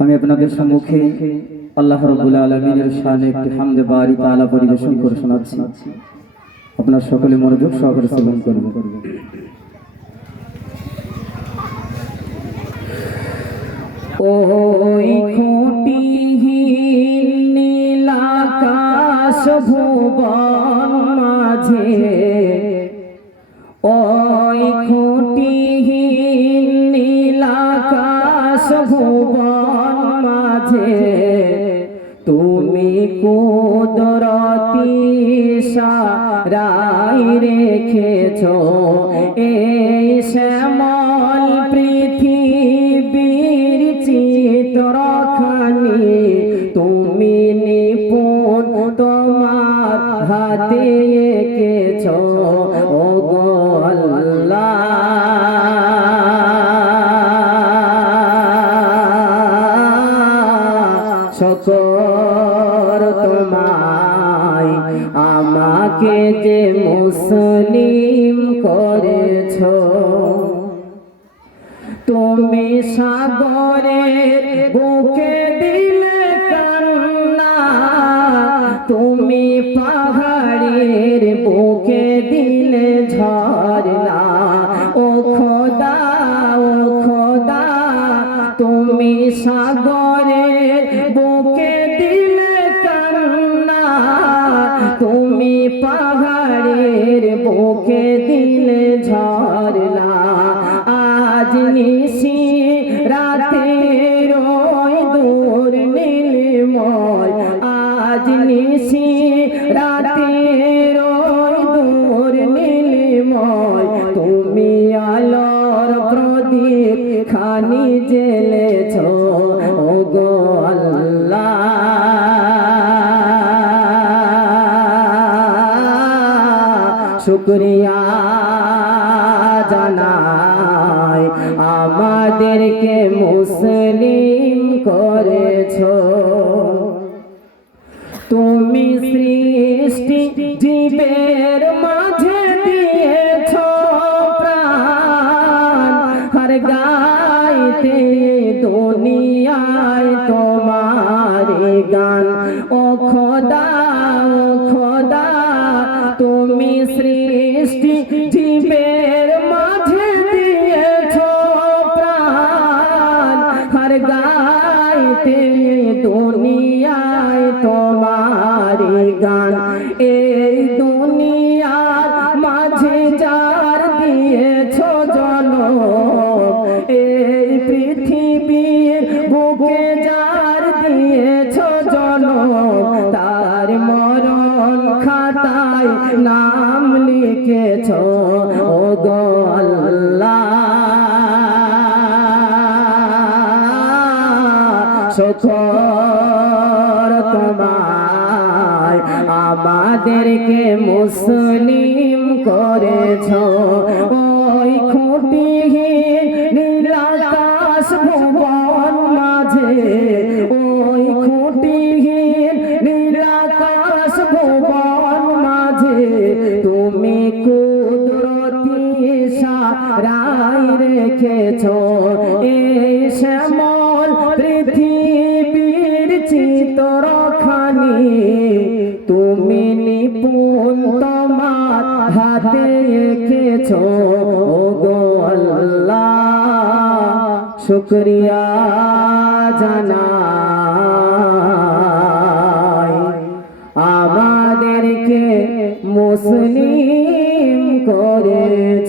আমি আপনাদের সম্মুখে আল্লাহ রাব্বুল আলামিনের শানে একটি হামদে বারি তাআলা পরিবেশন করে শোনাচ্ছি। আপনার সকলে মনোযোগ সহকারে শ্রবণ করবেন। ওই ভুবন মাঝে। ওই খুঁটিহীন নীলাকাশ ভুবন মাঝে। তুমি কুদরতি সারাই রেখেছ এই হাতে এঁকেছ ও গো আল্লাহ। শকর তোমায় আমাকে যে মুসলিম করেছ তুমি সাগরের বুকে ঝরনা ও খোদা ও খোদা তুমি সাগরের বুকে দিলে কান্না। তুমি পাহাড়ের বুকে দিলে খানি জেলেছ গো আল্লাহ। শুক্রিয়া জানাই আমাদেরকে মুসলিম করেছ। তুমি সৃষ্টি গাইতে দুনিয়ায় তোমার গান। ও খোদা ও খোদা, তুমি সৃষ্টি জীবের মাঝে দিয়েছ প্রাণ। হর গাইতে দুনিয়ায় বুকে যার দিয়েছ জন তার মরণ খাতায় নাম লিখেছ। ও গো আল্লাহ আমাদেরকে মুসলিম করেছ। ওই খুঁটিহীন রেখেছ এই শ্যামল পৃথিবীর চিত্রখানি। তুমি নিপুণ তোমার হাতে এঁকেছ। ও গো আল্লাহ, শুক্রিয়া জানাই। আমাদেরকে মুসলিম করেছ